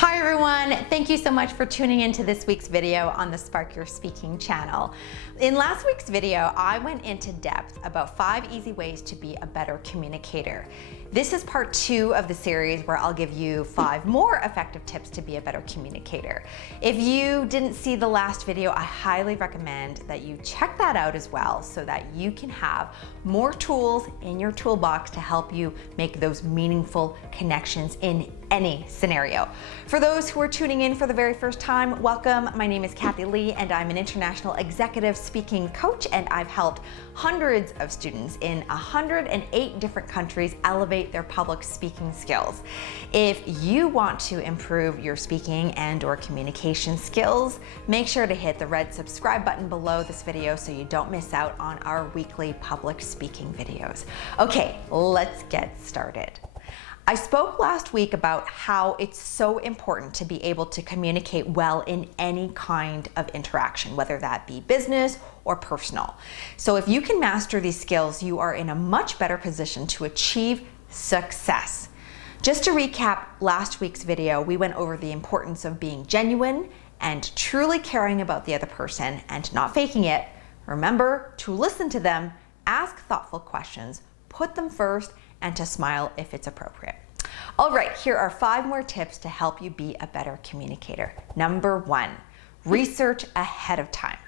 Hi everyone, thank you so much for tuning into this week's video on the Spark Your Speaking channel. In last week's video, I went into depth about 5 easy ways to be a better communicator. This is part 2 of the series where I'll give you 5 more effective tips to be a better communicator. If you didn't see the last video, I highly recommend that you check that out as well so that you can have more tools in your toolbox to help you make those meaningful connections in any scenario. For those who are tuning in for the very first time, welcome. My name is Kathy Lee and I'm an international executive speaking coach, and I've helped hundreds of students in 108 different countries elevate their public speaking skills. If you want to improve your speaking and/or communication skills, make sure to hit the red subscribe button below this video so you don't miss out on our weekly public speaking videos. Okay, let's get started. I spoke last week about how it's so important to be able to communicate well in any kind of interaction, whether that be business or personal. So if you can master these skills, you are in a much better position to achieve success. Just to recap last week's video, we went over the importance of being genuine and truly caring about the other person and not faking it. Remember to listen to them, ask thoughtful questions, put them first, and to smile if it's appropriate. All right, here are 5 more tips to help you be a better communicator. Number 1, research ahead of time.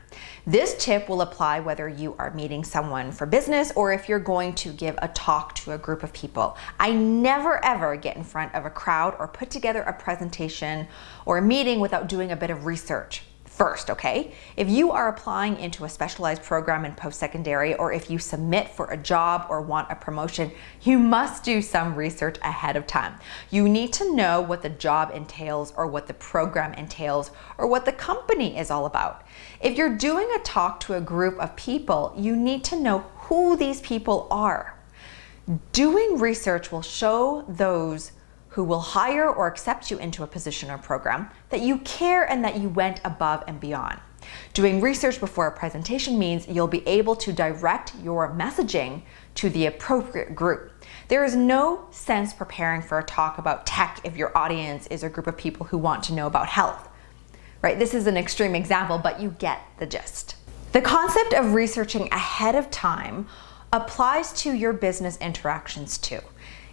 This tip will apply whether you are meeting someone for business or if you're going to give a talk to a group of people. I never ever get in front of a crowd or put together a presentation or a meeting without doing a bit of research first, okay? If you are applying into a specialized program in post-secondary, or if you submit for a job or want a promotion, you must do some research ahead of time. You need to know what the job entails or what the program entails or what the company is all about. If you're doing a talk to a group of people, you need to know who these people are. Doing research will show those who will hire or accept you into a position or program that you care and that you went above and beyond. Doing research before a presentation means you'll be able to direct your messaging to the appropriate group. There is no sense preparing for a talk about tech if your audience is a group of people who want to know about health, right? This is an extreme example, but you get the gist. The concept of researching ahead of time applies to your business interactions too.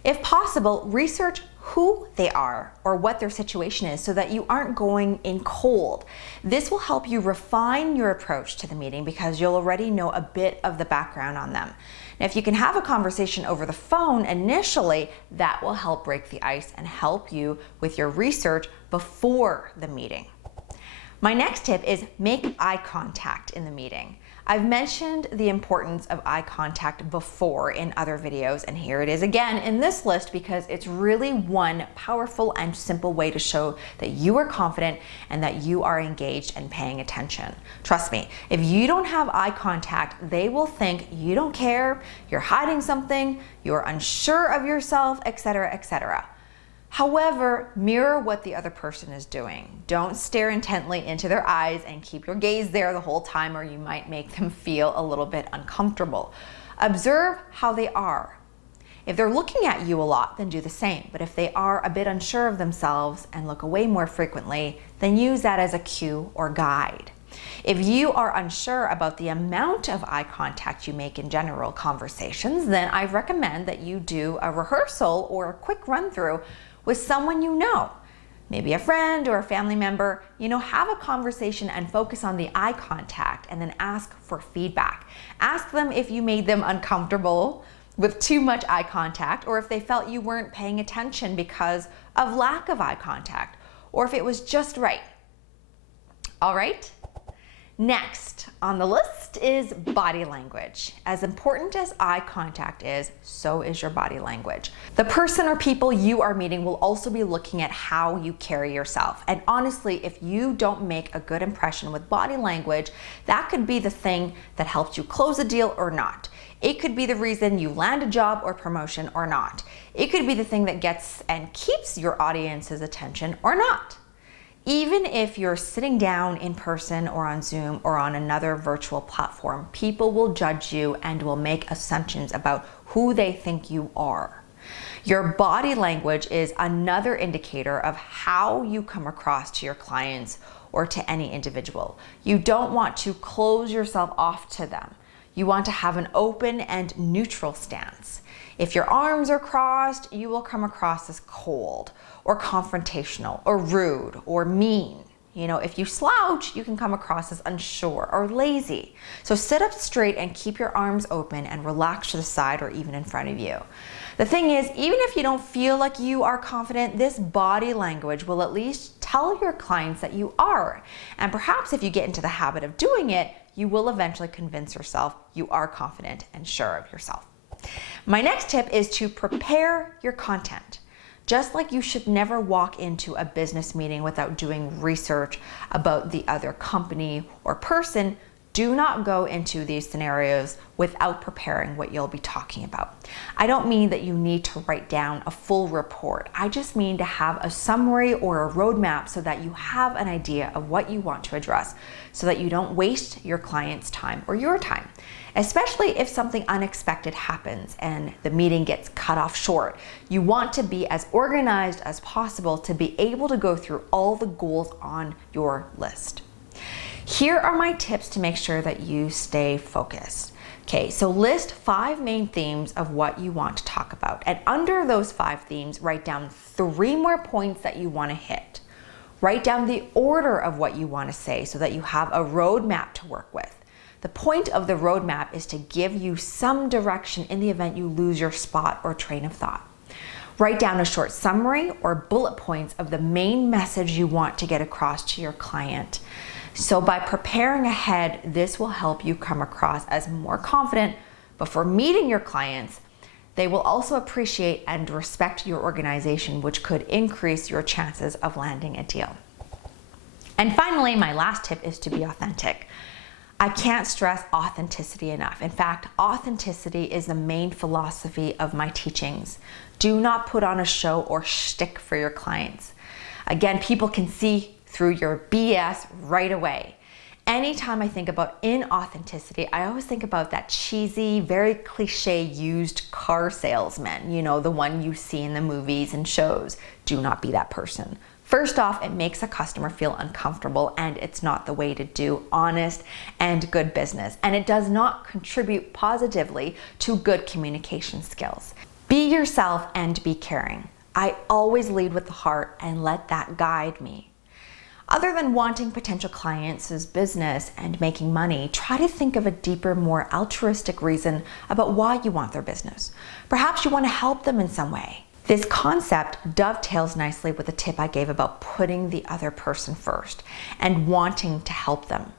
If possible, research who they are or what their situation is so that you aren't going in cold. This will help you refine your approach to the meeting because you'll already know a bit of the background on them. Now, if you can have a conversation over the phone initially, that will help break the ice and help you with your research before the meeting. My next tip is make eye contact in the meeting. I've mentioned the importance of eye contact before in other videos, and here it is again in this list because it's really one powerful and simple way to show that you are confident and that you are engaged and paying attention. Trust me, if you don't have eye contact, they will think you don't care, you're hiding something, you're unsure of yourself, etc., etc. However, mirror what the other person is doing. Don't stare intently into their eyes and keep your gaze there the whole time, or you might make them feel a little bit uncomfortable. Observe how they are. If they're looking at you a lot, then do the same. But if they are a bit unsure of themselves and look away more frequently, then use that as a cue or guide. If you are unsure about the amount of eye contact you make in general conversations, then I recommend that you do a rehearsal or a quick run-through with someone you know, maybe a friend or a family member. Have a conversation and focus on the eye contact and then ask for feedback. Ask them if you made them uncomfortable with too much eye contact, or if they felt you weren't paying attention because of lack of eye contact, or if it was just right. All right? Next on the list is body language. As important as eye contact is, so is your body language. The person or people you are meeting will also be looking at how you carry yourself. And honestly, if you don't make a good impression with body language, that could be the thing that helps you close a deal or not. It could be the reason you land a job or promotion or not. It could be the thing that gets and keeps your audience's attention or not. Even if you're sitting down in person or on Zoom or on another virtual platform, people will judge you and will make assumptions about who they think you are. Your body language is another indicator of how you come across to your clients or to any individual. You don't want to close yourself off to them. You want to have an open and neutral stance. If your arms are crossed, you will come across as cold or confrontational or rude or mean. If you slouch, you can come across as unsure or lazy. So sit up straight and keep your arms open and relax to the side or even in front of you. The thing is, even if you don't feel like you are confident, this body language will at least tell your clients that you are. And perhaps if you get into the habit of doing it, you will eventually convince yourself you are confident and sure of yourself. My next tip is to prepare your content. Just like you should never walk into a business meeting without doing research about the other company or person, do not go into these scenarios without preparing what you'll be talking about. I don't mean that you need to write down a full report. I just mean to have a summary or a roadmap so that you have an idea of what you want to address so that you don't waste your client's time or your time. Especially if something unexpected happens and the meeting gets cut off short. You want to be as organized as possible to be able to go through all the goals on your list. Here are my tips to make sure that you stay focused. Okay, so list 5 main themes of what you want to talk about. And under those 5 themes, write down 3 more points that you want to hit. Write down the order of what you want to say so that you have a roadmap to work with. The point of the roadmap is to give you some direction in the event you lose your spot or train of thought. Write down a short summary or bullet points of the main message you want to get across to your client. So by preparing ahead, this will help you come across as more confident before meeting your clients. They will also appreciate and respect your organization, which could increase your chances of landing a deal. And finally, my last tip is to be authentic. I can't stress authenticity enough. In fact, authenticity is the main philosophy of my teachings. Do not put on a show or shtick for your clients. Again, people can see through your BS right away. Anytime I think about inauthenticity, I always think about that cheesy, very cliche used car salesman, the one you see in the movies and shows. Do not be that person. First off, it makes a customer feel uncomfortable and it's not the way to do honest and good business. And it does not contribute positively to good communication skills. Be yourself and be caring. I always lead with the heart and let that guide me. Other than wanting potential clients' business and making money, try to think of a deeper, more altruistic reason about why you want their business. Perhaps you want to help them in some way. This concept dovetails nicely with the tip I gave about putting the other person first and wanting to help them.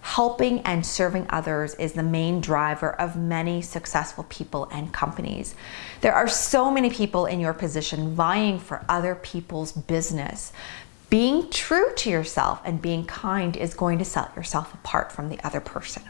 Helping and serving others is the main driver of many successful people and companies. There are so many people in your position vying for other people's business. Being true to yourself and being kind is going to set yourself apart from the other person.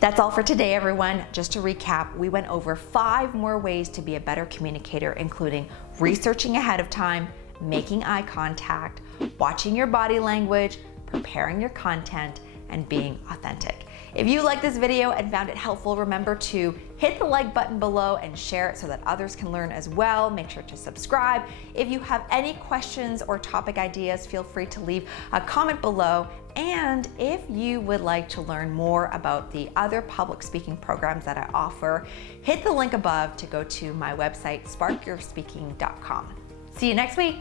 That's all for today, everyone. Just to recap, we went over 5 more ways to be a better communicator, including researching ahead of time, making eye contact, watching your body language, preparing your content, and being authentic. If you liked this video and found it helpful, remember to hit the like button below and share it so that others can learn as well. Make sure to subscribe. If you have any questions or topic ideas, feel free to leave a comment below. And if you would like to learn more about the other public speaking programs that I offer, hit the link above to go to my website, sparkyourspeaking.com. See you next week.